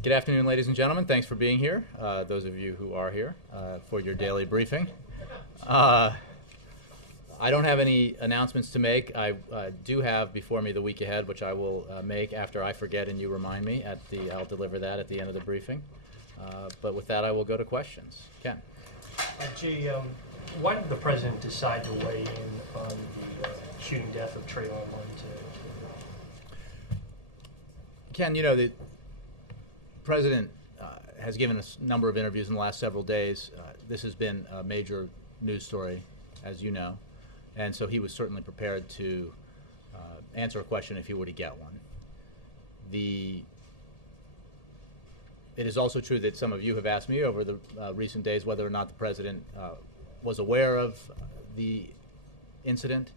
Good afternoon, ladies and gentlemen. Thanks for being here, those of you who are here for your daily briefing. I don't have any announcements to make. I do have before me the week ahead, which I will make after I forget and you remind me. I'll deliver that at the end of the briefing. But with that, I will go to questions. Ken. Jay, why did the president decide to weigh in on the shooting death of Trayvon Martin today? Ken, you know, the president has given us a number of interviews in the last several days. This has been a major news story, as you know, and so he was certainly prepared to answer a question if he were to get one. It is also true that some of you have asked me over the recent days whether or not the president was aware of the incident,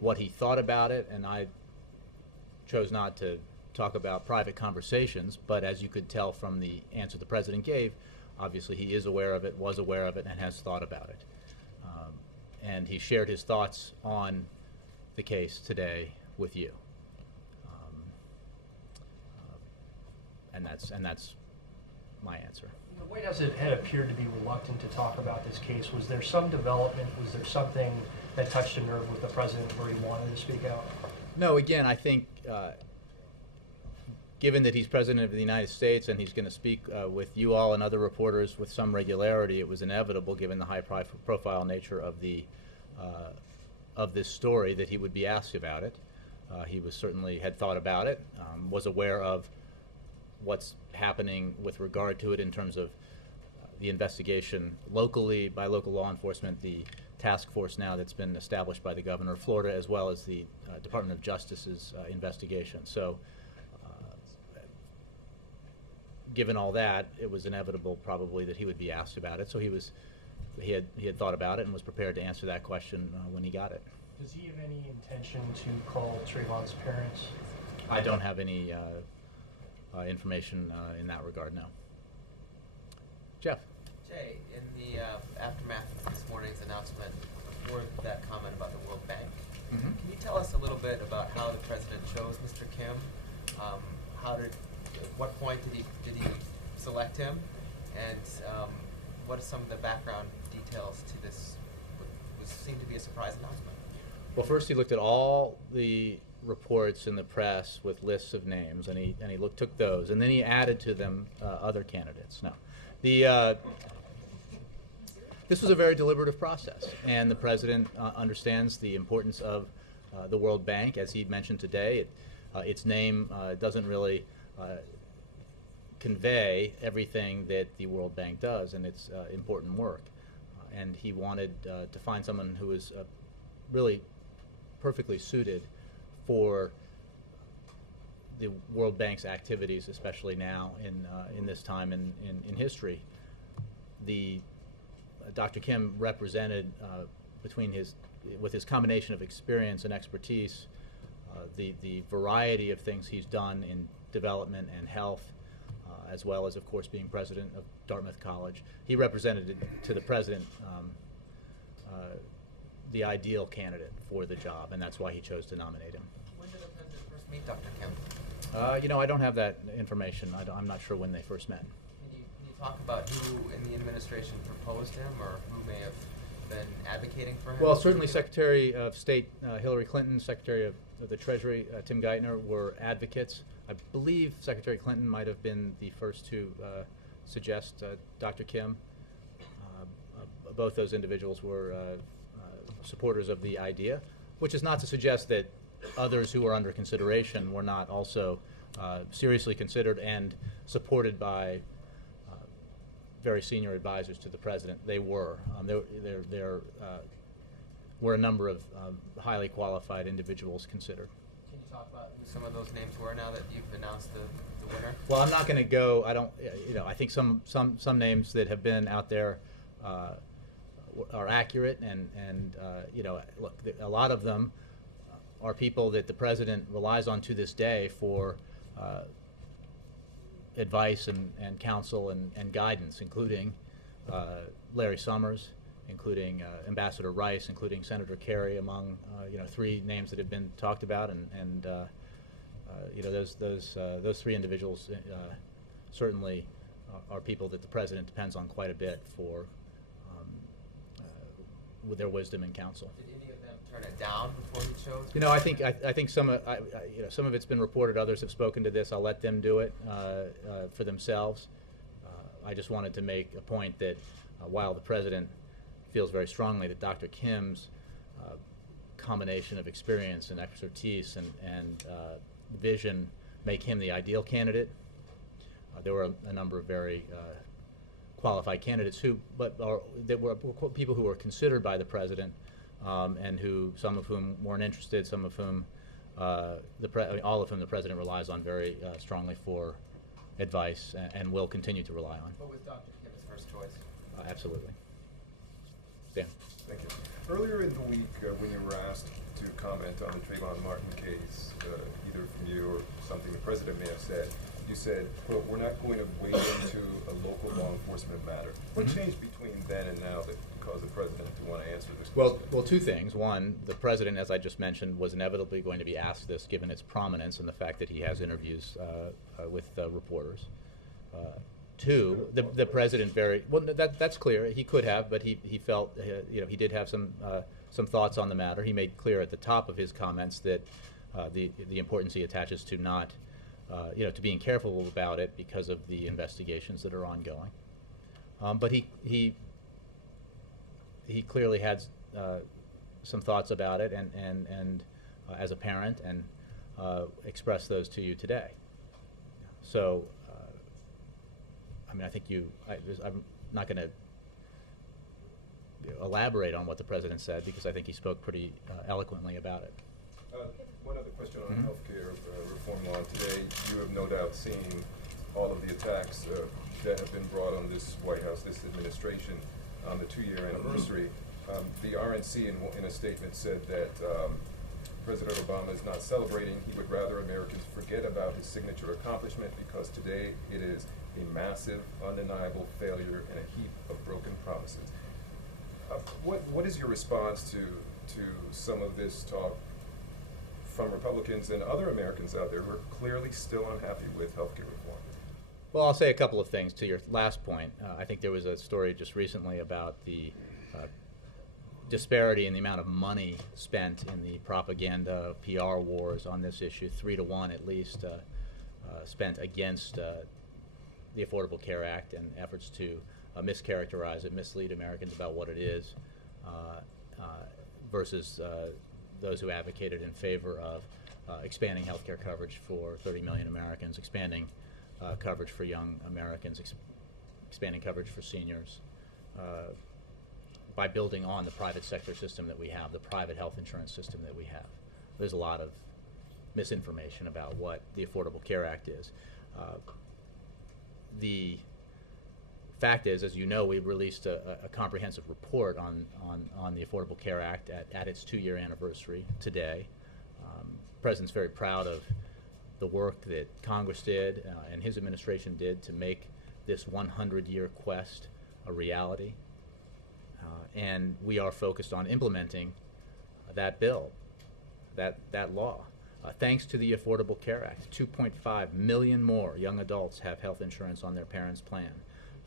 what he thought about it, and I chose not to talk about private conversations, but as you could tell from the answer the president gave, obviously he is aware of it, was aware of it, and has thought about it. And he shared his thoughts on the case today with you. And that's my answer. The White House had appeared to be reluctant to talk about this case. Was there some development? Was there something that touched a nerve with the president where he wanted to speak out? No, again, I think given that he's president of the United States and he's going to speak with you all and other reporters with some regularity, it was inevitable, given the high-profile nature of this story, that he would be asked about it. He certainly had thought about it, was aware of what's happening with regard to it in terms of the investigation locally by local law enforcement, the task force now that's been established by the governor of Florida, as well as the Department of Justice's investigation. So given all that, it was inevitable probably that he would be asked about it. So he had thought about it and was prepared to answer that question when he got it. Does he have any intention to call Trayvon's parents? I don't have any information in that regard, no. Jeff. Jay, in the aftermath of this morning's announcement, before that comment about the World Bank, can you tell us a little bit about how the president chose Mr. Kim? At what point did he select him, and what are some of the background details to this? What seemed to be a surprise announcement. Well, first he looked at all the reports in the press with lists of names, and he took those, and then he added to them other candidates. Now, this was a very deliberative process, and the president understands the importance of the World Bank. As he mentioned today, its name doesn't really convey everything that the World Bank does and its important work. And he wanted to find someone who was really perfectly suited for the World Bank's activities, especially now in this time in history. Dr. Kim represented with his combination of experience and expertise, the variety of things he's done in development and health, as well as, of course, being president of Dartmouth College. He represented to the president the ideal candidate for the job, and that's why he chose to nominate him. When did the president first meet Dr. Kim? I don't have that information. I'm not sure when they first met. Can you talk about who in the administration proposed him, or who may have been advocating for him? Well, certainly Secretary of State Hillary Clinton, Secretary of the Treasury Tim Geithner were advocates. I believe Secretary Clinton might have been the first to suggest Dr. Kim. Both those individuals were supporters of the idea, which is not to suggest that others who are under consideration were not also seriously considered and supported by very senior advisors to the president. They were. There were a number of highly qualified individuals considered. Can you talk about who some of those names were now that you've announced the winner? Well, I'm not going to go. I don't. I think some names that have been out there are accurate, and look, a lot of them are people that the president relies on to this day for advice and counsel and guidance, including Larry Summers, including Ambassador Rice, including Senator Kerry, among three names that have been talked about, and those three individuals certainly are people that the president depends on quite a bit for with their wisdom and counsel. Did any of them turn it down before he chose? You know, I think some of some of it's been reported. Others have spoken to this. I'll let them do it for themselves. I just wanted to make a point that while the president feels very strongly that Dr. Kim's combination of experience and expertise and vision make him the ideal candidate, there were a number of very qualified candidates that were people who were considered by the president, and some of whom weren't interested, some of whom all of whom the president relies on very strongly for advice and will continue to rely on. What was Dr. Kim's first choice? Absolutely. Dan. Thank you. Earlier in the week, when you were asked to comment on the Trayvon Martin case, either from you or something the president may have said, you said, quote, "We're not going to wade into a local law enforcement matter." What changed between then and now that caused the president to want to answer this question? Well, two things. One, the president, as I just mentioned, was inevitably going to be asked this given its prominence and the fact that he has interviews with reporters. Two, the president that's clear. He could have, but he felt he did have some thoughts on the matter. He made clear at the top of his comments that the importance he attaches to not to being careful about it because of the investigations that are ongoing. But he clearly had some thoughts about it and as a parent and expressed those to you today. So. I mean, I think I'm not going to elaborate on what the president said because I think he spoke pretty eloquently about it. One other question on healthcare reform law. Today, you have no doubt seen all of the attacks that have been brought on this White House, this administration, on the 2-year anniversary. The RNC, in a statement, said that President Obama is not celebrating. He would rather Americans forget about his signature accomplishment because today it is a massive, undeniable failure and a heap of broken promises. What is your response to some of this talk from Republicans and other Americans out there who are clearly still unhappy with healthcare reform? Well, I'll say a couple of things to your last point. I think there was a story just recently about the disparity in the amount of money spent in the propaganda PR wars on this issue, 3-to-1 at least, spent against the Affordable Care Act and efforts to mischaracterize it, mislead Americans about what it is, versus those who advocated in favor of expanding health care coverage for 30 million Americans, expanding coverage for young Americans, expanding coverage for seniors, by building on the private sector system that we have, the private health insurance system that we have. There's a lot of misinformation about what the Affordable Care Act is. The fact is, as you know, we released a comprehensive report on the Affordable Care Act at its 2-year anniversary today. The President's very proud of the work that Congress did and his administration did to make this 100-year quest a reality. And we are focused on implementing that bill, that law. Thanks to the Affordable Care Act, 2.5 million more young adults have health insurance on their parents' plan.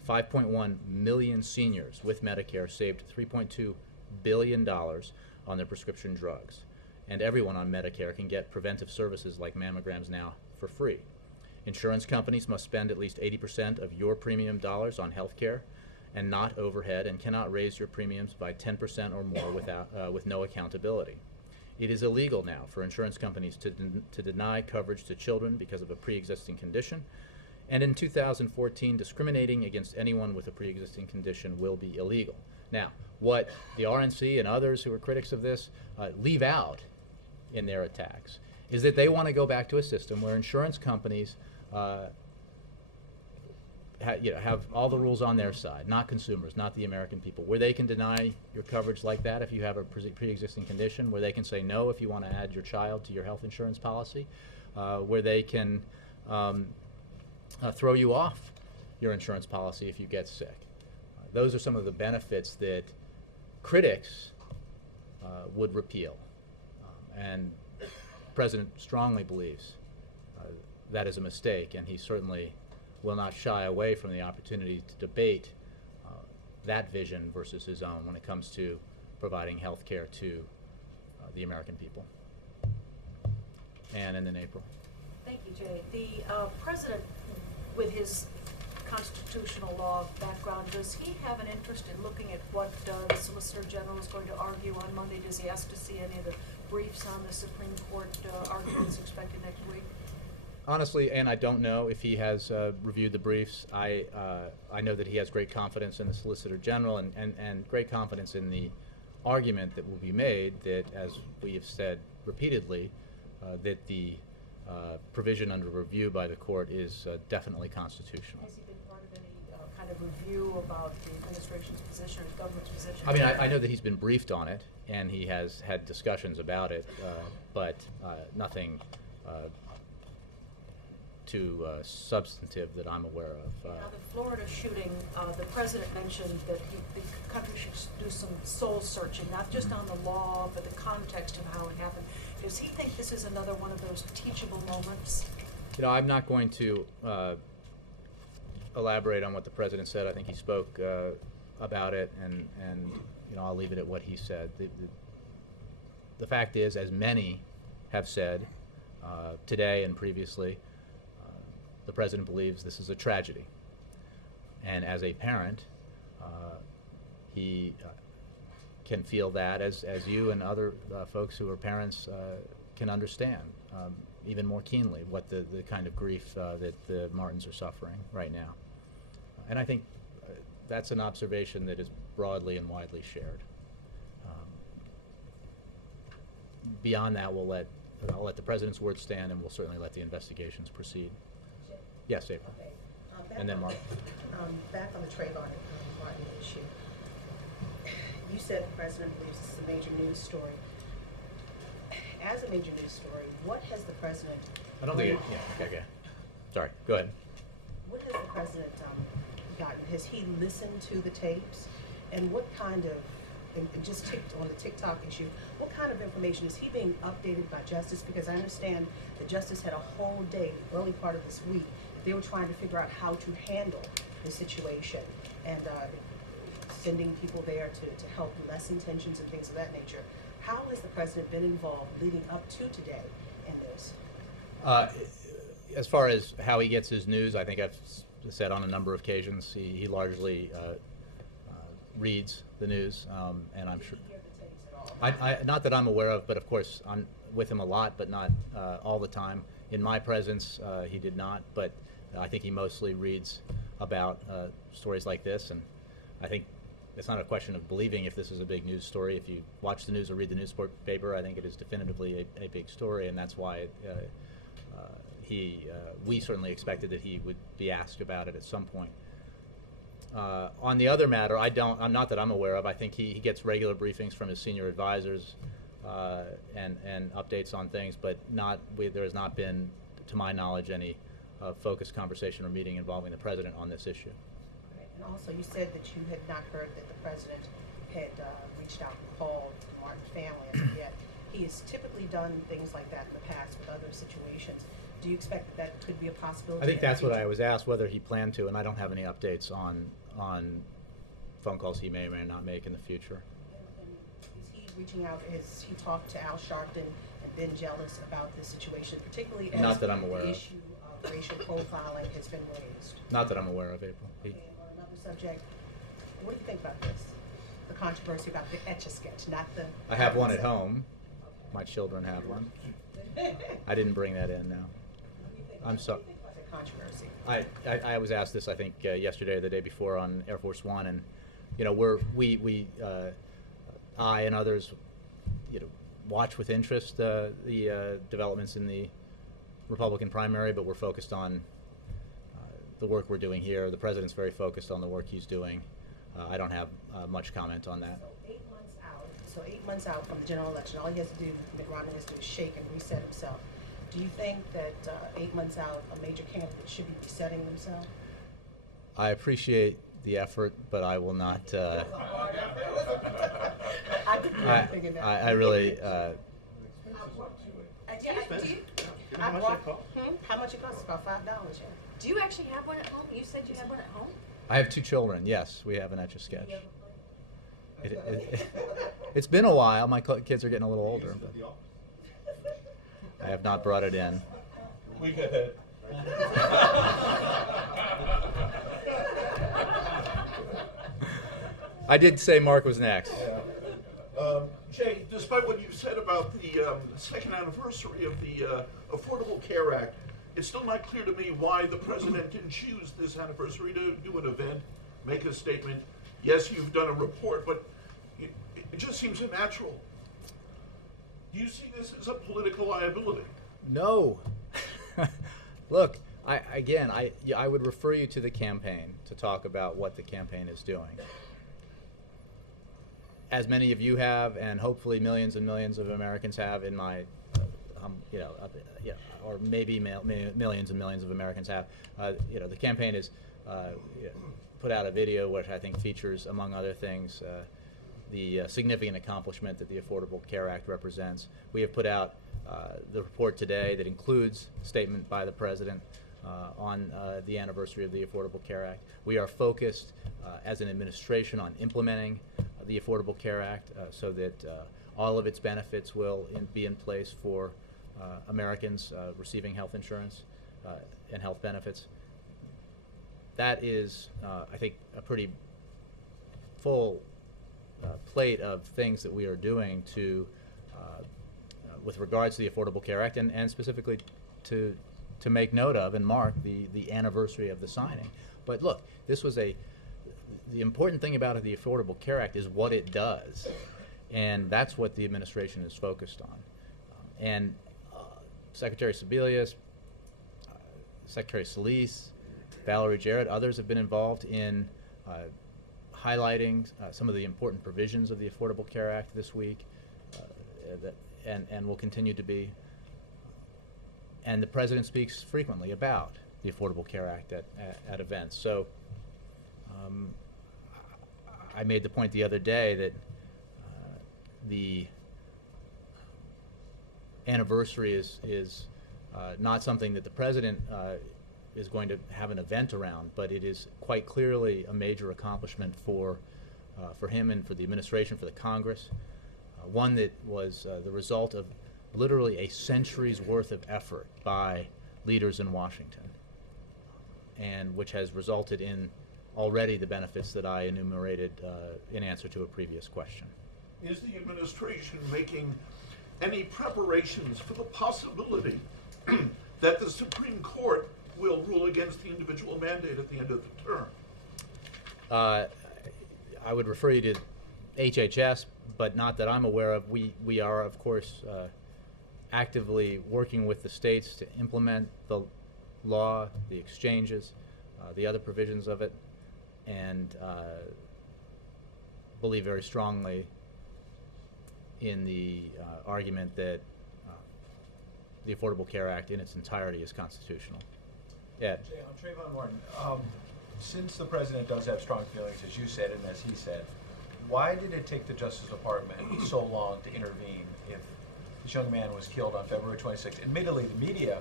5.1 million seniors with Medicare saved $3.2 billion on their prescription drugs. And everyone on Medicare can get preventive services like mammograms now for free. Insurance companies must spend at least 80% of your premium dollars on health care and not overhead, and cannot raise your premiums by 10% or more with no accountability. It is illegal now for insurance companies to deny coverage to children because of a pre-existing condition, and in 2014, discriminating against anyone with a pre-existing condition will be illegal. Now, what the RNC and others who are critics of this leave out in their attacks is that they want to go back to a system where insurance companies have all the rules on their side, not consumers, not the American people, where they can deny your coverage like that if you have a pre-existing condition, where they can say no if you want to add your child to your health insurance policy, where they can throw you off your insurance policy if you get sick. Those are some of the benefits that critics would repeal. And the President strongly believes that is a mistake, and he certainly will not shy away from the opportunity to debate that vision versus his own when it comes to providing health care to the American people. And in April. Thank you, Jay. The president, with his constitutional law background, does he have an interest in looking at what the Solicitor General is going to argue on Monday? Does he ask to see any of the briefs on the Supreme Court arguments expected next week? Honestly, and I don't know if he has reviewed the briefs. I know that he has great confidence in the Solicitor General and great confidence in the argument that will be made that, as we have said repeatedly, that the provision under review by the court is definitely constitutional. Has he been part of any kind of review about the administration's position or the government's position? I mean, I know that he's been briefed on it, and he has had discussions about it, but nothing too substantive that I'm aware of. Now, the Florida shooting, the president mentioned that the country should do some soul searching, not just on the law, but the context of how it happened. Does he think this is another one of those teachable moments? You know, I'm not going to elaborate on what the president said. I think he spoke about it, and you know, I'll leave it at what he said. The fact is, as many have said today and previously, the president believes this is a tragedy. And as a parent, he can feel that, as you and other folks who are parents can understand even more keenly what the kind of grief that the Martins are suffering right now. And I think that's an observation that is broadly and widely shared. Beyond that, I'll let the president's word stand, and we'll certainly let the investigations proceed. Yes, April. Okay. And then Mark. Back on the Trayvon Martin issue. You said the president believes this is a major news story. As a major news story, what has the president... I don't think okay. Sorry, go ahead. What has the president gotten? Has he listened to the tapes? And what kind of, and just on the TikTok issue, what kind of information is he being updated by Justice? Because I understand that Justice had a whole day, early part of this week, they were trying to figure out how to handle the situation and sending people there to help lessen tensions and things of that nature. How has the president been involved leading up to today in this? As far as how he gets his news, I think I've said on a number of occasions, he largely reads the news, and I'm sure. Did he hear the tapes at all? Not that I'm aware of, but of course I'm with him a lot, but not all the time. In my presence, he did not, but I think he mostly reads about stories like this, and I think it's not a question of believing if this is a big news story. If you watch the news or read the newspaper, I think it is definitively a big story, and that's why we certainly expected that he would be asked about it at some point. On the other matter, I'm not that I'm aware of. I think he gets regular briefings from his senior advisors and updates on things, but there has not been, to my knowledge, any focused conversation or meeting involving the president on this issue. Okay. And also, you said that you had not heard that the president had reached out and called the Martin family as of yet. He has typically done things like that in the past with other situations. Do you expect that could be a possibility? I think that's what I was asked, whether he planned to, and I don't have any updates on phone calls he may or may not make in the future. And is he reaching out? Has he talked to Al Sharpton and been jealous about this situation, particularly as Not that I'm aware the of. issue of racial profiling has been raised? Not that I'm aware of, April. Okay, on another subject, what do you think about this? The controversy about the Etch-a-Sketch, not the... I have one at home. My children have one. I didn't bring that in, no. I'm sorry. What do you think about the controversy? I was asked this, I think, yesterday or the day before on Air Force One, and you know, I and others, you know, watch with interest the developments in the Republican primary, but we're focused on the work we're doing here. The president's very focused on the work he's doing. I don't have much comment on that. So 8 months out from the general election, all he has to do, Mitt Romney has to do is shake and reset himself. Do you think that 8 months out, a major candidate should be resetting themselves? I appreciate the effort, but I will not. I could be thinking that. I really. Yeah, do you? I brought, how much it costs? About $5, yeah. Do you actually have one at home? You said you have one at home? I have 2 children. Yes, we have an Etch-a-Sketch. Do you have a plate? It's been a while. My kids are getting a little older. But I have not brought it in. We get it. I did say Mark was next. Jay, despite what you said about the second anniversary of the Affordable Care Act, it's still not clear to me why the president didn't choose this anniversary to do an event, make a statement. Yes, you've done a report, but it just seems unnatural. Do you see this as a political liability? No. Look, I would refer you to the campaign to talk about what the campaign is doing. As many of you have, and hopefully millions and millions of Americans have in my, or maybe millions and millions of Americans have. The campaign has put out a video which I think features, among other things, the significant accomplishment that the Affordable Care Act represents. We have put out the report today that includes a statement by the President on the anniversary of the Affordable Care Act. We are focused as an administration on implementing the Affordable Care Act so that all of its benefits will be in place for Americans receiving health insurance and health benefits. That is, I think, a pretty full plate of things that we are doing to, with regards to the Affordable Care Act, and specifically to make note of and mark the anniversary of the signing. But look, this was the important thing about the Affordable Care Act is what it does, and that's what the administration is focused on. And Secretary Sebelius, Secretary Solis, Valerie Jarrett, others have been involved in highlighting some of the important provisions of the Affordable Care Act this week, and will continue to be. And the President speaks frequently about the Affordable Care Act at events. So I made the point the other day that the anniversary is not something that the President is going to have an event around, but it is quite clearly a major accomplishment for him and for the administration, for the Congress, one that was the result of literally a century's worth of effort by leaders in Washington, and which has resulted in already the benefits that I enumerated in answer to a previous question. Is the administration making any preparations for the possibility that the Supreme Court will rule against the individual mandate at the end of the term? I would refer you to HHS, but not that I'm aware of. We are, of course, actively working with the states to implement the law, the exchanges, the other provisions of it, and believe very strongly in the argument that the Affordable Care Act in its entirety is constitutional. Yeah. Jay, I'm Trayvon Martin. Since the president does have strong feelings, as you said and as he said, why did it take the Justice Department so long to intervene if this young man was killed on February 26th? Admittedly, the media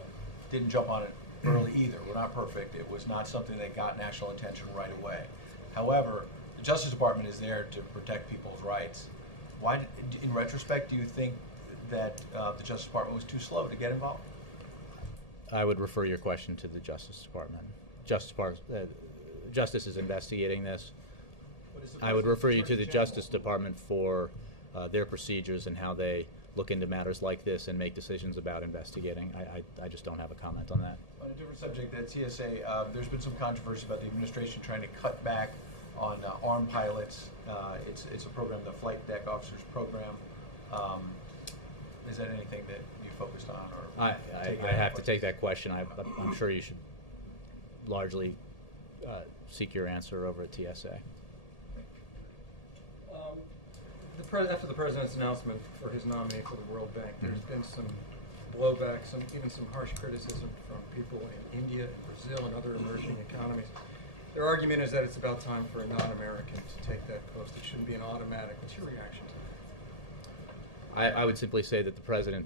didn't jump on it early either. We're not perfect. It was not something that got national attention right away. However, the Justice Department is there to protect people's rights. Why, in retrospect, do you think that the Justice Department was too slow to get involved? I would refer your question to the Justice Department. Justice is investigating this. I would refer you to the Justice Department for their procedures and how they look into matters like this and make decisions about investigating. I just don't have a comment on that. On a different subject, at TSA, there's been some controversy about the administration trying to cut back on armed pilots. It's a program, the Flight Deck Officers Program. Is that anything that you focused on? Or I have to take that question. I'm sure you should largely seek your answer over at TSA. After the president's announcement for his nominee for the World Bank, there's been some blowback, even some harsh criticism from people in India and Brazil and other emerging economies. Their argument is that it's about time for a non-American to take that post. It shouldn't be an automatic. What's your reaction to that? I would simply say that the president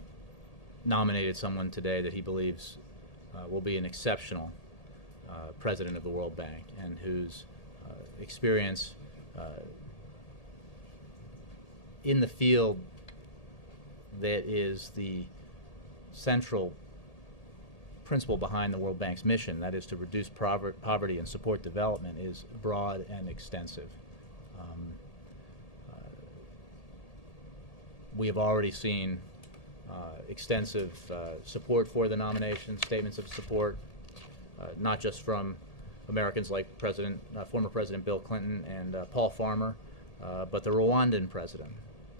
nominated someone today that he believes will be an exceptional president of the World Bank, and whose experience in the field that is the central principle behind the World Bank's mission, that is to reduce poverty and support development, is broad and extensive. We have already seen extensive support for the nomination, statements of support, not just from Americans like former President Bill Clinton and Paul Farmer, but the Rwandan president,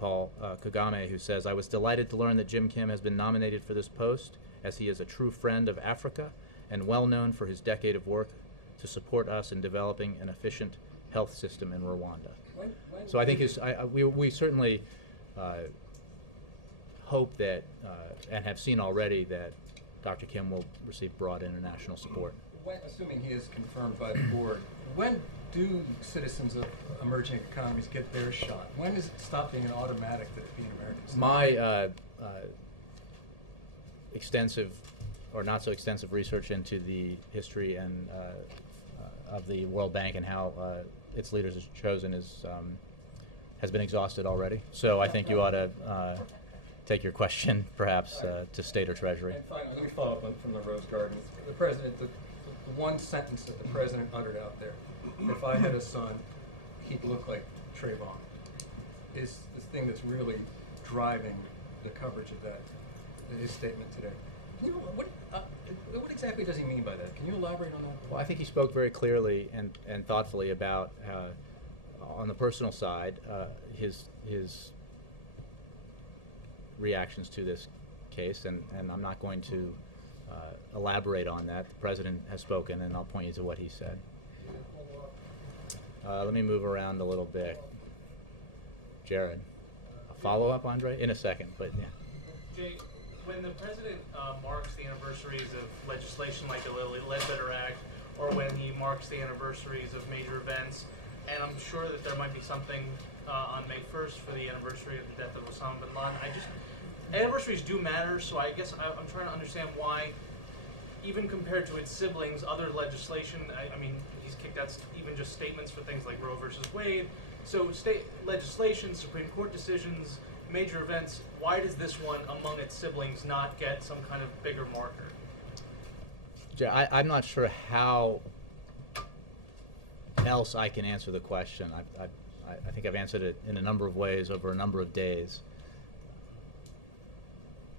Paul Kagame, who says, "I was delighted to learn that Jim Kim has been nominated for this post, as he is a true friend of Africa and well known for his decade of work to support us in developing an efficient health system in Rwanda." So I think we certainly hope that, and have seen already, that Dr. Kim will receive broad international support. Assuming he is confirmed by the board, when do citizens of emerging economies get their shot? When does it stop being an automatic that it be an American citizen? My extensive, or not so extensive, research into the history and of the World Bank and how its leaders is chosen has been exhausted already. So I think you ought to take your question, perhaps, to State or Treasury. And finally, let me follow up from the Rose Garden. The president, the one sentence that the president uttered out there: "If I had a son, he'd look like Trayvon," is the thing that's really driving the coverage of that, his statement today. Can you, what exactly does he mean by that? Can you elaborate on that? Well, I think he spoke very clearly and thoughtfully about, on the personal side, his reactions to this case, and I'm not going to elaborate on that. The president has spoken, and I'll point you to what he said. Let me move around a little bit. Jared, a follow-up, Andre? In a second, but yeah. Jay, when the president marks the anniversaries of legislation like the Ledbetter Act, or when he marks the anniversaries of major events, and I'm sure that there might be something on May 1st for the anniversary of the death of Osama bin Laden, anniversaries do matter, so I guess I'm trying to understand why, even compared to its siblings, other legislation, I mean, he's kicked out even just statements for things like Roe versus Wade. So state legislation, Supreme Court decisions, major events, why does this one among its siblings not get some kind of bigger marker? I'm not sure how else I can answer the question. I think I've answered it in a number of ways over a number of days.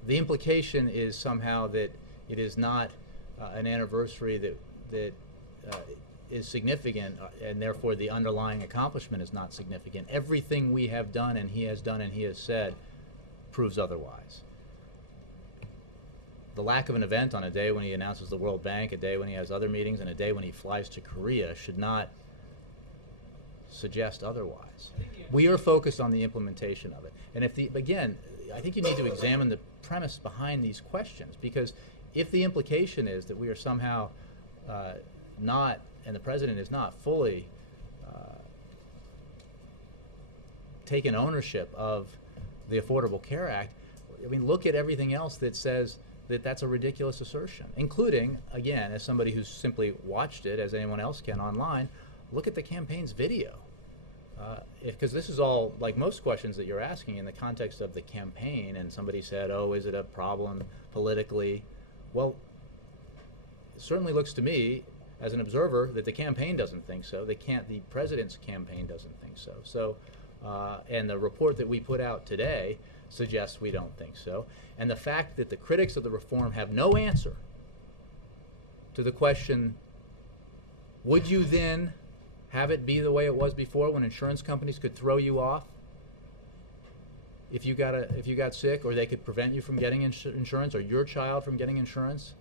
The implication is somehow that it is not an anniversary that is significant, and therefore the underlying accomplishment is not significant. Everything we have done and he has said proves otherwise. The lack of an event on a day when he announces the World Bank, a day when he has other meetings, and a day when he flies to Korea should not suggest otherwise. We are focused on the implementation of it. And again, I think you need to examine the premise behind these questions, because if the implication is that we are somehow not, and the president is not fully taken ownership of the Affordable Care Act, I mean, look at everything else that says that that's a ridiculous assertion, including, again, as somebody who's simply watched it, as anyone else can online, look at the campaign's video. Because this is all, like most questions that you're asking, in the context of the campaign, and somebody said, oh, is it a problem politically? Well, it certainly looks to me, as an observer, that the campaign doesn't think so. The president's campaign doesn't think so. So, and the report that we put out today suggests we don't think so. And the fact that the critics of the reform have no answer to the question, would you then have it be the way it was before, when insurance companies could throw you off if you got sick, or they could prevent you from getting insurance, or your child from getting insurance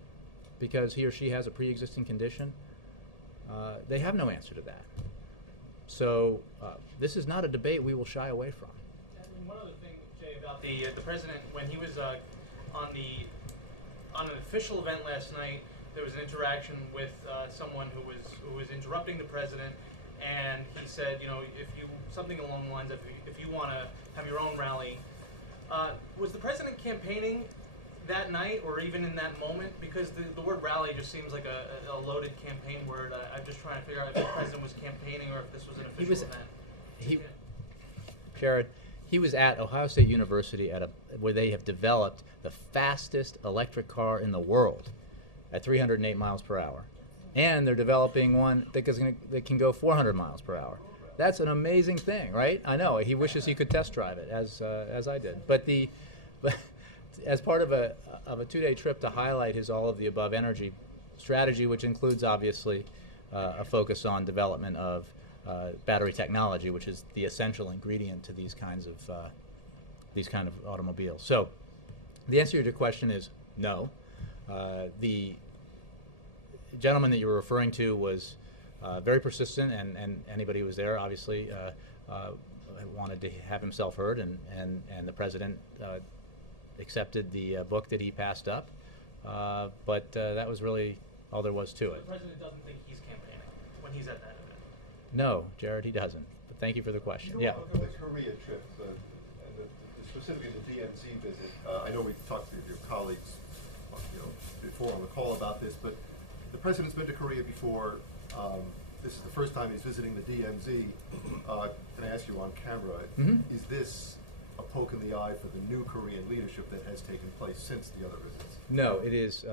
because he or she has a pre-existing condition? They have no answer to that. So this is not a debate we will shy away from. And one other thing, Jay, about the president, when he was on an official event last night, there was an interaction with someone who was interrupting the president, and he said, you know, something along the lines of, if you want to have your own rally. Was the president campaigning that night or even in that moment? Because the word rally just seems like a loaded campaign word. I'm just trying to figure out if the president was campaigning or if this was an official event. Jared, he was at Ohio State University where they have developed the fastest electric car in the world at 308 miles per hour. And they're developing one that can go 400 miles per hour. That's an amazing thing, right? I know. He wishes he could test drive it, as I did. But as part of a 2-day trip to highlight his all-of-the-above energy strategy, which includes, obviously, a focus on development of battery technology, which is the essential ingredient to these kind of automobiles. So the answer to your question is no. The gentleman that you were referring to was very persistent, and anybody who was there obviously wanted to have himself heard, and the president accepted the book that he passed up, but that was really all there was to it. The president doesn't think he's campaigning when he's at that event? No, Jared, he doesn't. But thank you for the question. Yeah. The Korea trip, and specifically the DMZ visit, I know we've talked to your colleagues before on the call about this, but the president's been to Korea before. This is the first time he's visiting the DMZ. Can I ask you on camera, is this a poke in the eye for the new Korean leadership that has taken place since the other visits? No, it is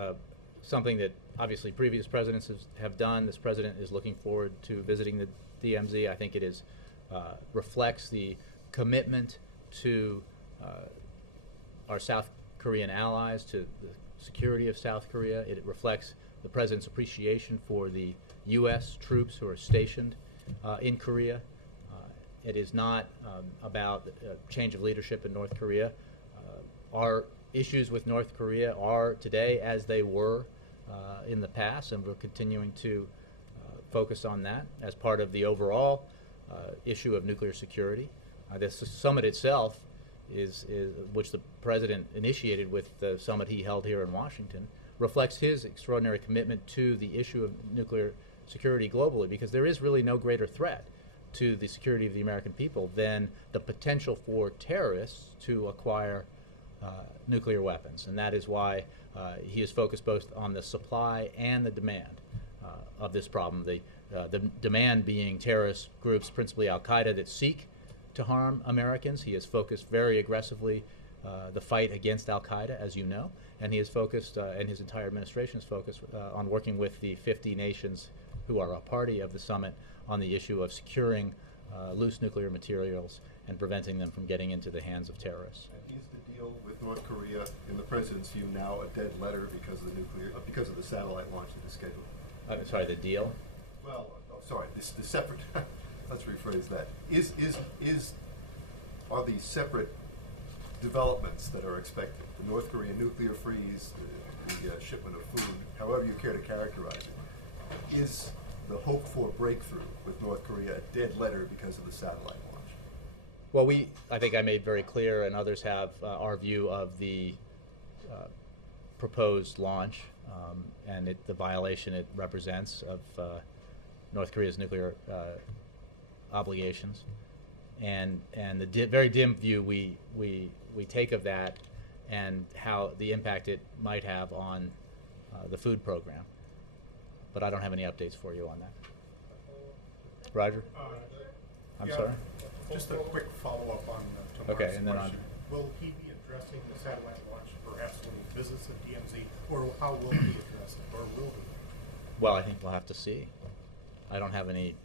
something that obviously previous presidents have done. This president is looking forward to visiting the DMZ. I think it is reflects the commitment to our South Korean allies, to the security of South Korea. It reflects the president's appreciation for the U.S. troops who are stationed in Korea. It is not about a change of leadership in North Korea. Our issues with North Korea are today as they were in the past, and we're continuing to focus on that as part of the overall issue of nuclear security. This summit itself which the president initiated with the summit he held here in Washington, reflects his extraordinary commitment to the issue of nuclear security globally, because there is really no greater threat to the security of the American people than the potential for terrorists to acquire nuclear weapons. And that is why he is focused both on the supply and the demand of this problem. The demand being terrorist groups, principally Al-Qaeda, that seek to harm Americans. He has focused very aggressively the fight against Al-Qaeda, as you know, and he is focused, and his entire administration is focused on working with the 50 nations who are a party of the summit on the issue of securing loose nuclear materials and preventing them from getting into the hands of terrorists. And is the deal with North Korea, in the president's view, now a dead letter because of the because of the satellite launch that is scheduled? I'm sorry, the deal? Well, sorry, the separate. Let's rephrase that. Are these separate developments that are expected? The North Korean nuclear freeze, the shipment of food, however you care to characterize it, is the hope for breakthrough with North Korea a dead letter because of the satellite launch? Well, I think I made very clear, and others have, our view of the proposed launch and the violation it represents of North Korea's nuclear obligations, and the very dim view we take of that, and how the impact it might have on the food program. But I don't have any updates for you on that. Roger? I'm sorry? Just a quick follow-up on Tomar's Okay, and then question. Will he be addressing the satellite launch perhaps when he visits the DMZ, or how will he address it, or will he? Well, I think we'll have to see. I don't have any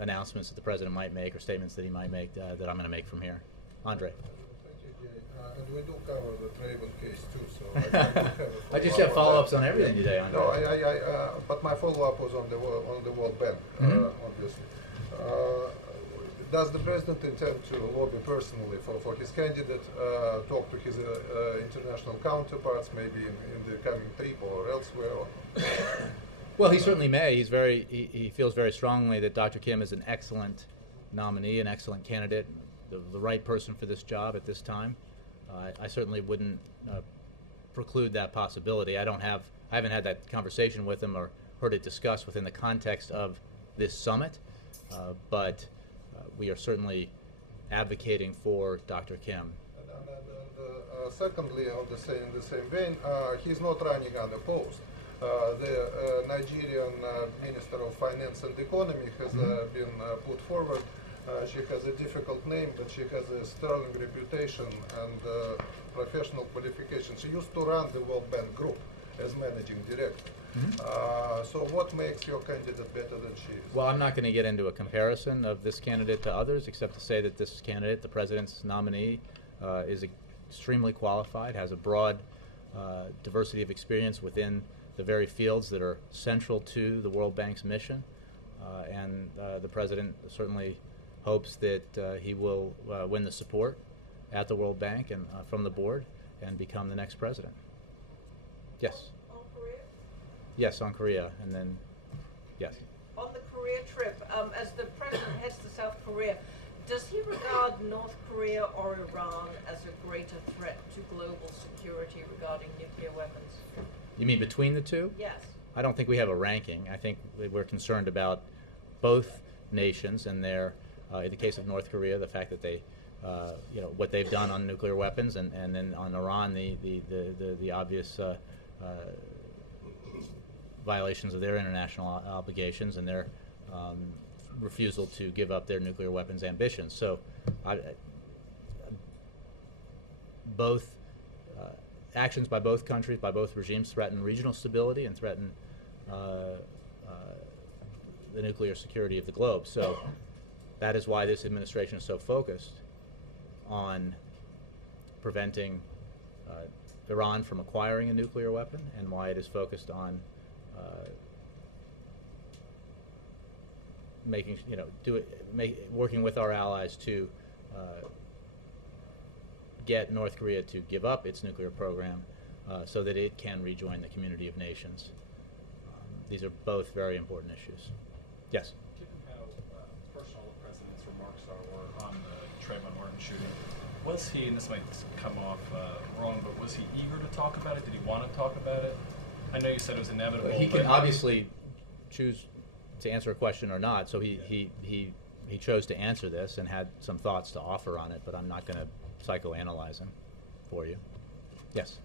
announcements that the president might make or statements that he might make that I'm going to make from here. Andre? Thank you, Jay. And we do cover the tribal case too, so I just have follow-ups on everything today, Andre. No, but my follow-up was on the World Bank, obviously. Does the president intend to lobby personally for his candidate, talk to his international counterparts, maybe in the coming trip or elsewhere? Well, he certainly may. He feels very strongly that Dr. Kim is an excellent nominee, an excellent candidate, the right person for this job at this time. I certainly wouldn't preclude that possibility. I haven't had that conversation with him or heard it discussed within the context of this summit, but we are certainly advocating for Dr. Kim. And the Secondly, in the same vein, he's not running unopposed. The Nigerian Minister of Finance and Economy has been put forward. She has a difficult name, but she has a sterling reputation and professional qualifications. She used to run the World Bank Group as managing director. So what makes your candidate better than she is? Well, I'm not going to get into a comparison of this candidate to others, except to say that this candidate, the president's nominee, is extremely qualified, has a broad diversity of experience within the very fields that are central to the World Bank's mission. And the president certainly hopes that he will win the support at the World Bank and from the board and become the next president. Yes. On Korea? Yes, on Korea, and then, yes. On the Korea trip, as the president heads to South Korea, does he regard North Korea or Iran as a greater threat to global security regarding nuclear weapons? You mean between the two? Yes. I don't think we have a ranking. I think we're concerned about both nations and their, in the case of North Korea, the fact that they, you know, what they've done on nuclear weapons, and then on Iran, the obvious violations of their international obligations and their refusal to give up their nuclear weapons ambitions. So, both actions by both countries, by both regimes, threaten regional stability and threaten the nuclear security of the globe. So that is why this administration is so focused on preventing Iran from acquiring a nuclear weapon, and why it is focused on making, you know, working with our allies to get North Korea to give up its nuclear program so that it can rejoin the community of nations. These are both very important issues. Yes? Given how personal the president's remarks were on the Trayvon Martin shooting, was he, and this might come off wrong, but was he eager to talk about it? Did he want to talk about it? I know you said it was inevitable. He can obviously choose to answer a question or not, so he chose to answer this and had some thoughts to offer on it, but I'm not going to psychoanalyze him for you. Yes?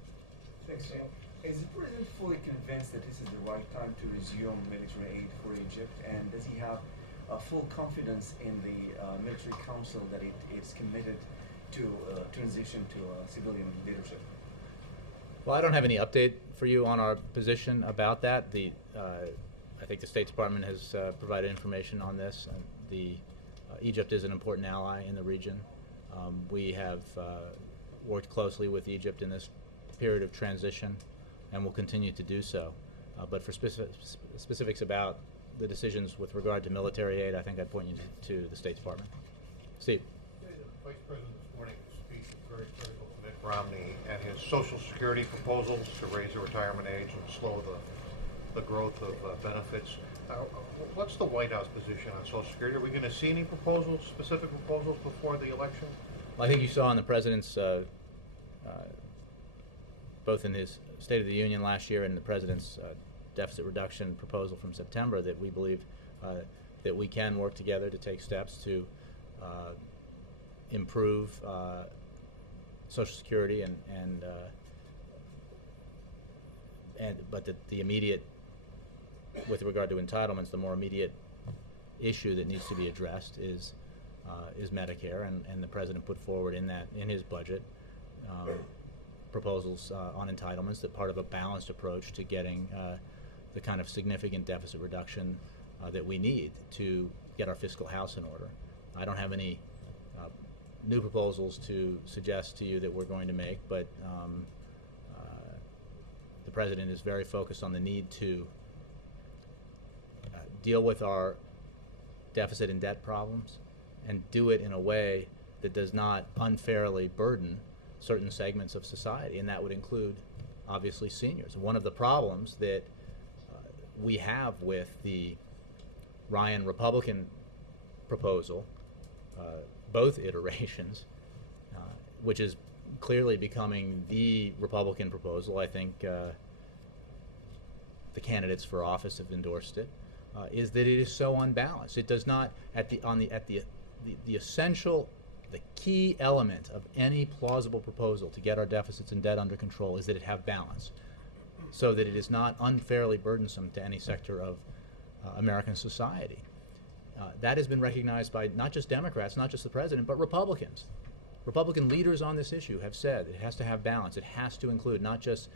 Thanks, Sam. Is the president fully convinced that this is the right time to resume military aid for Egypt? And does he have full confidence in the military council that it is committed to transition to civilian leadership? Well, I don't have any update for you on our position about that. I think the State Department has provided information on this. And Egypt is an important ally in the region. We have worked closely with Egypt in this period of transition, and will continue to do so. But for specifics about the decisions with regard to military aid, I think I'd point you to the State Department. Steve. The Vice President this morning's speech was very critical to Mitt Romney and his Social Security proposals to raise the retirement age and slow the growth of benefits. What's the White House position on Social Security? Are we going to see any proposals, specific proposals, before the election? Well, I think you saw in the President's, both in his State of the Union last year and the President's deficit reduction proposal from September, that we believe that we can work together to take steps to improve Social Security but the immediate, with regard to entitlements, the more immediate issue that needs to be addressed is Medicare, and the President put forward in his budget proposals on entitlements that part of a balanced approach to getting the kind of significant deficit reduction that we need to get our fiscal house in order. I don't have any new proposals to suggest to you that we're going to make, but the President is very focused on the need to deal with our deficit and debt problems and do it in a way that does not unfairly burden certain segments of society, and that would include, obviously, seniors. One of the problems that we have with the Ryan Republican proposal, both iterations, which is clearly becoming the Republican proposal. I think the candidates for office have endorsed it. Is that it is so unbalanced. It does not, at the essential the key element of any plausible proposal to get our deficits and debt under control is that it have balance, so that it is not unfairly burdensome to any sector of American society. That has been recognized by not just Democrats, not just the president, but Republicans. Republican leaders on this issue have said it has to have balance. It has to include not just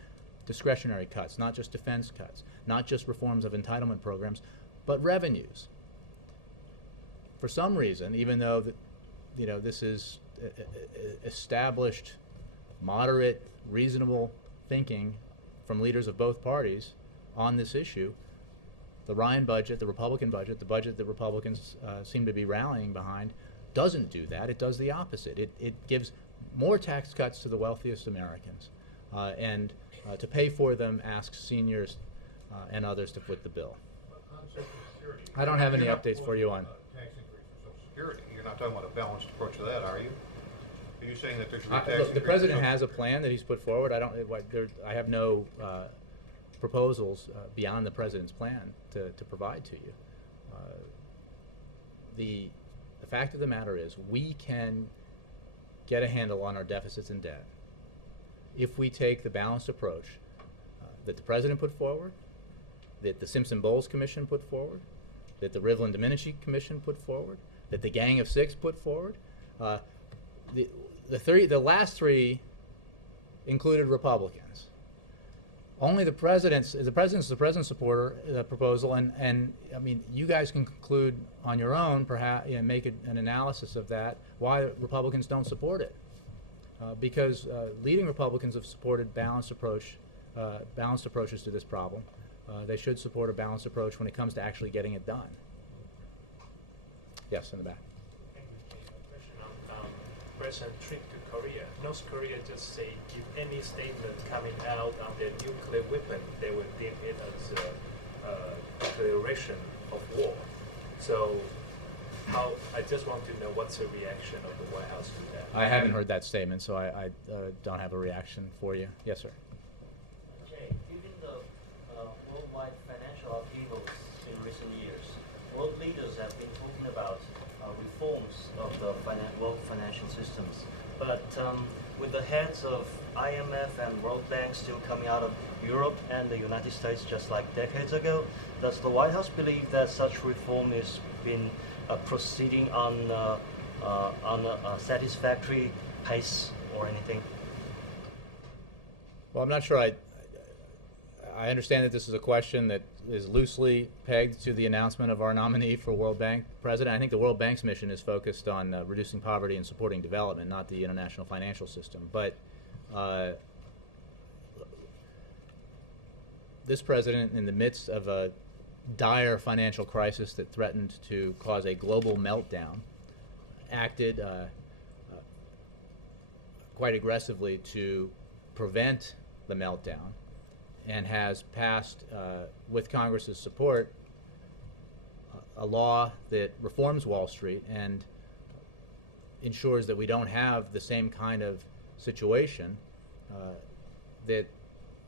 discretionary cuts, not just defense cuts, not just reforms of entitlement programs, but revenues. For some reason, even though this is established, moderate, reasonable thinking from leaders of both parties on this issue, the Ryan budget, the Republican budget, the budget that Republicans seem to be rallying behind, doesn't do that. It does the opposite. It gives more tax cuts to the wealthiest Americans, and to pay for them asks seniors and others to foot the bill. I don't have any updates for you on tax increase for Social Security. You're not talking about a balanced approach to that, are you? Are you saying that there's a tax look, increase? the president has a plan that he's put forward. I have no proposals beyond the president's plan to provide to you. The fact of the matter is, we can get a handle on our deficits and debt if we take the balanced approach that the president put forward, that the Simpson-Bowles Commission put forward, that the Rivlin-Domenici Commission put forward, that the Gang of Six put forward. The last three included Republicans. Only the president's supporter proposal, and I mean, you guys can conclude on your own, perhaps, make an analysis of that, why Republicans don't support it. Because leading Republicans have supported balanced approaches to this problem. They should support a balanced approach when it comes to actually getting it done. Yes, in the back. Thank you. A question on President trip to Korea. North Korea just say if any statement coming out on their nuclear weapon, they will deem it as a declaration of war. So, I just want to know what's the reaction of the White House to that. I haven't heard that statement, so I don't have a reaction for you. Yes, sir. Okay, given the worldwide financial upheavals in recent years, world leaders have been talking about reforms of the world financial systems. But with the heads of IMF and World Bank still coming out of Europe and the United States just like decades ago, does the White House believe that such reform is been proceeding on a satisfactory pace or anything? Well, I'm not sure I understand that this is a question that is loosely pegged to the announcement of our nominee for World Bank president. I think the World Bank's mission is focused on reducing poverty and supporting development, not the international financial system. But this president, in the midst of a dire financial crisis that threatened to cause a global meltdown, acted quite aggressively to prevent the meltdown, and has passed, with Congress's support, a law that reforms Wall Street and ensures that we don't have the same kind of situation that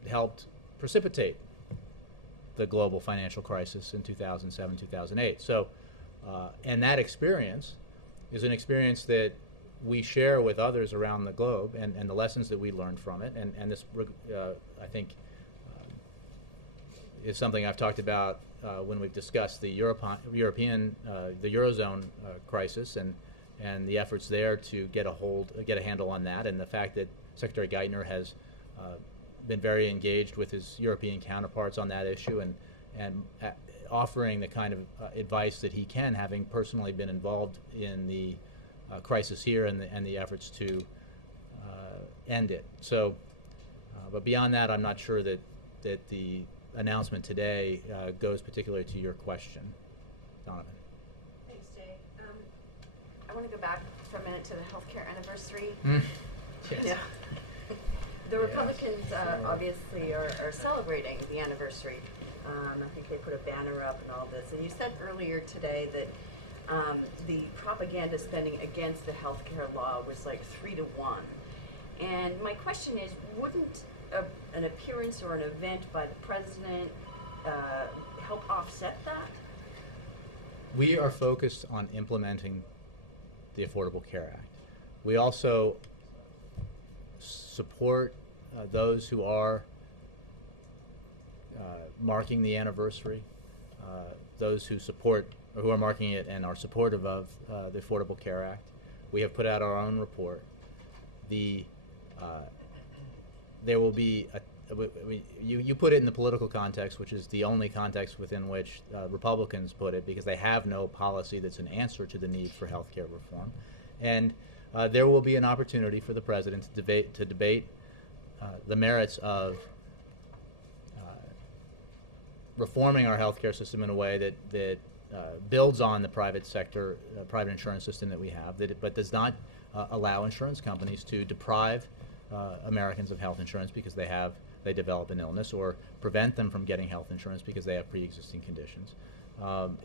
helped precipitate the global financial crisis in 2007, 2008. So, and that experience is an experience that we share with others around the globe, and the lessons that we learned from it. And this, I think, is something I've talked about when we've discussed the the Eurozone crisis and the efforts there to get a handle on that, and the fact that Secretary Geithner has been very engaged with his European counterparts on that issue, and offering the kind of advice that he can, having personally been involved in the crisis here and the efforts to end it. So, but beyond that, I'm not sure that the announcement today goes particularly to your question, Donovan. Thanks, Jay. I want to go back for a minute to the healthcare anniversary. Yes. Yeah. The Republicans obviously are celebrating the anniversary. I think they put a banner up and all this. And you said earlier today that the propaganda spending against the healthcare law was like 3-1. And my question is, wouldn't an appearance or an event by the president help offset that? We are focused on implementing the Affordable Care Act. We also support those who are marking the anniversary, those who support or who are marking it and are supportive of the Affordable Care Act. We have put out our own report. There will be you put it in the political context, which is the only context within which Republicans put it, because they have no policy that's an answer to the need for health care reform. And there will be an opportunity for the president to debate the merits of reforming our health care system in a way that builds on the private sector, private insurance system that we have, but does not allow insurance companies to deprive Americans of health insurance because they develop an illness, or prevent them from getting health insurance because they have pre-existing conditions,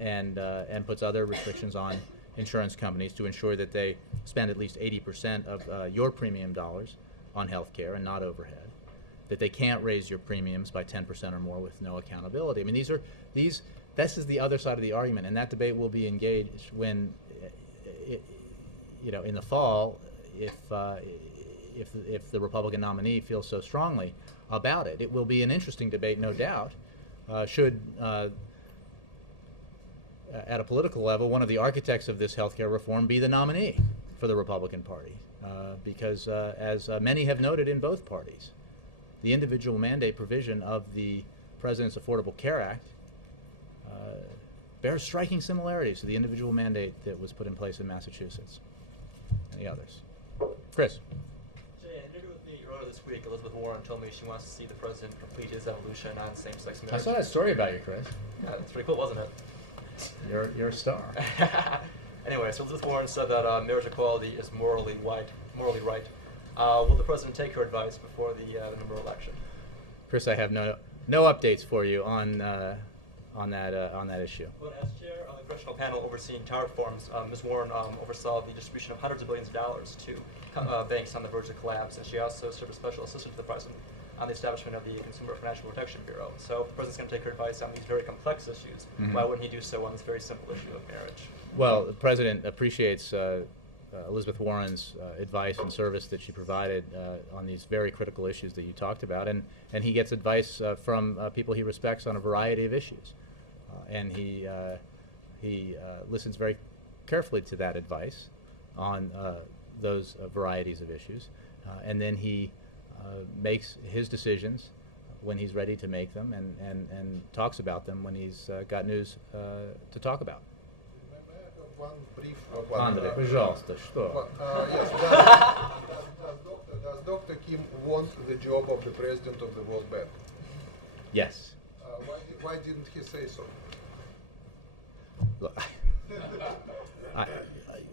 and puts other restrictions on insurance companies to ensure that they spend at least 80% of your premium dollars on health care and not overhead, that they can't raise your premiums by 10% or more with no accountability. I mean, this is the other side of the argument, and that debate will be engaged when, in the fall, if the Republican nominee feels so strongly about it. It will be an interesting debate, no doubt. Should, at a political level, one of the architects of this health care reform be the nominee for the Republican Party? Because, as many have noted in both parties, the individual mandate provision of the President's Affordable Care Act bears striking similarities to the individual mandate that was put in place in Massachusetts and the others. Chris. Jay, in an interview with me earlier this week, Elizabeth Warren told me she wants to see the president complete his evolution on same-sex marriage. I saw that story about you, Chris. Yeah, that's pretty cool, wasn't it? You're a star. Anyway, so Elizabeth Warren said that marriage equality is morally right. Will the president take her advice before the November election? Chris, I have no updates for you on that issue. Well, as chair of the congressional panel overseeing tower reforms, Ms. Warren oversaw the distribution of hundreds of billions of dollars to banks on the verge of collapse, and she also served as special assistant to the president on the establishment of the Consumer Financial Protection Bureau. So if the president's going to take her advice on these very complex issues, why wouldn't he do so on this very simple issue of marriage? Well, the president appreciates Elizabeth Warren's advice and service that she provided on these very critical issues that you talked about, and he gets advice from people he respects on a variety of issues, and he listens very carefully to that advice on those varieties of issues, and then he makes his decisions when he's ready to make them, and talks about them when he's got news to talk about. One brief Andrei, пожалуйста, что? Yes, does Dr. Kim want the job of the president of the World Bank? Yes. Why didn't he say so? Look,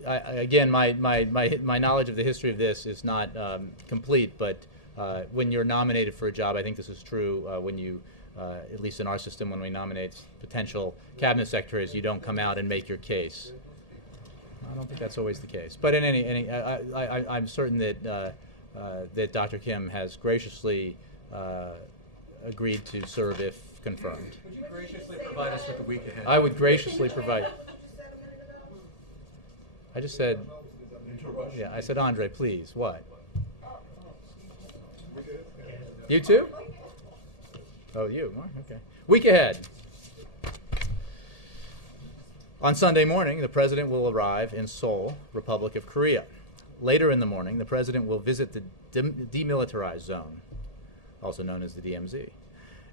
again, my knowledge of the history of this is not complete, but when you're nominated for a job, I think this is true when you, at least in our system, when we nominate potential cabinet secretaries, you don't come out and make your case. I don't think that's always the case. But in I'm certain that that Dr. Kim has graciously agreed to serve if confirmed. Would you graciously provide us with a week ahead? I would graciously provide. I just said, yeah, I said, Andre, please, what? You too? Oh, you, okay. Week ahead. On Sunday morning, the president will arrive in Seoul, Republic of Korea. Later in the morning, the president will visit the demilitarized zone, also known as the DMZ.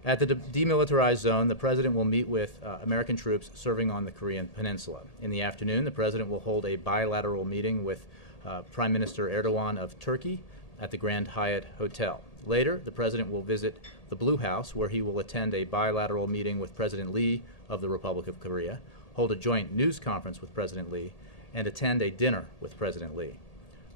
At the demilitarized zone, the president will meet with American troops serving on the Korean peninsula. In the afternoon, the president will hold a bilateral meeting with Prime Minister Erdogan of Turkey at the Grand Hyatt Hotel. Later, the president will visit the Blue House, where he will attend a bilateral meeting with President Lee of the Republic of Korea, hold a joint news conference with President Lee, and attend a dinner with President Lee.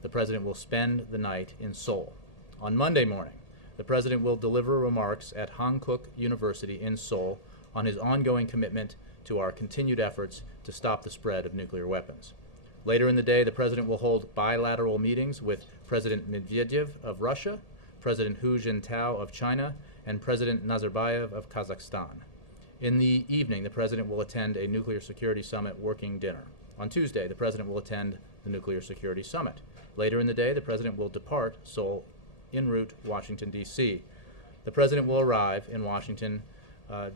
The president will spend the night in Seoul. On Monday morning, the president will deliver remarks at Hankook University in Seoul on his ongoing commitment to our continued efforts to stop the spread of nuclear weapons. Later in the day, the president will hold bilateral meetings with President Medvedev of Russia, President Hu Jintao of China, and President Nazarbayev of Kazakhstan. In the evening, the president will attend a nuclear security summit working dinner. On Tuesday, the President will attend the Nuclear Security Summit. Later in the day, the President will depart Seoul en route Washington, D.C. The President will arrive in Washington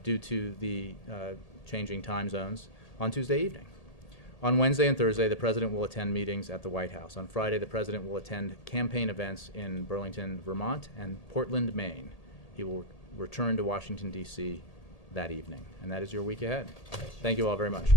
due to the changing time zones on Tuesday evening. On Wednesday and Thursday, the President will attend meetings at the White House. On Friday, the President will attend campaign events in Burlington, Vermont, and Portland, Maine. He will return to Washington, D.C. that evening. And that is your week ahead. Thank you all very much.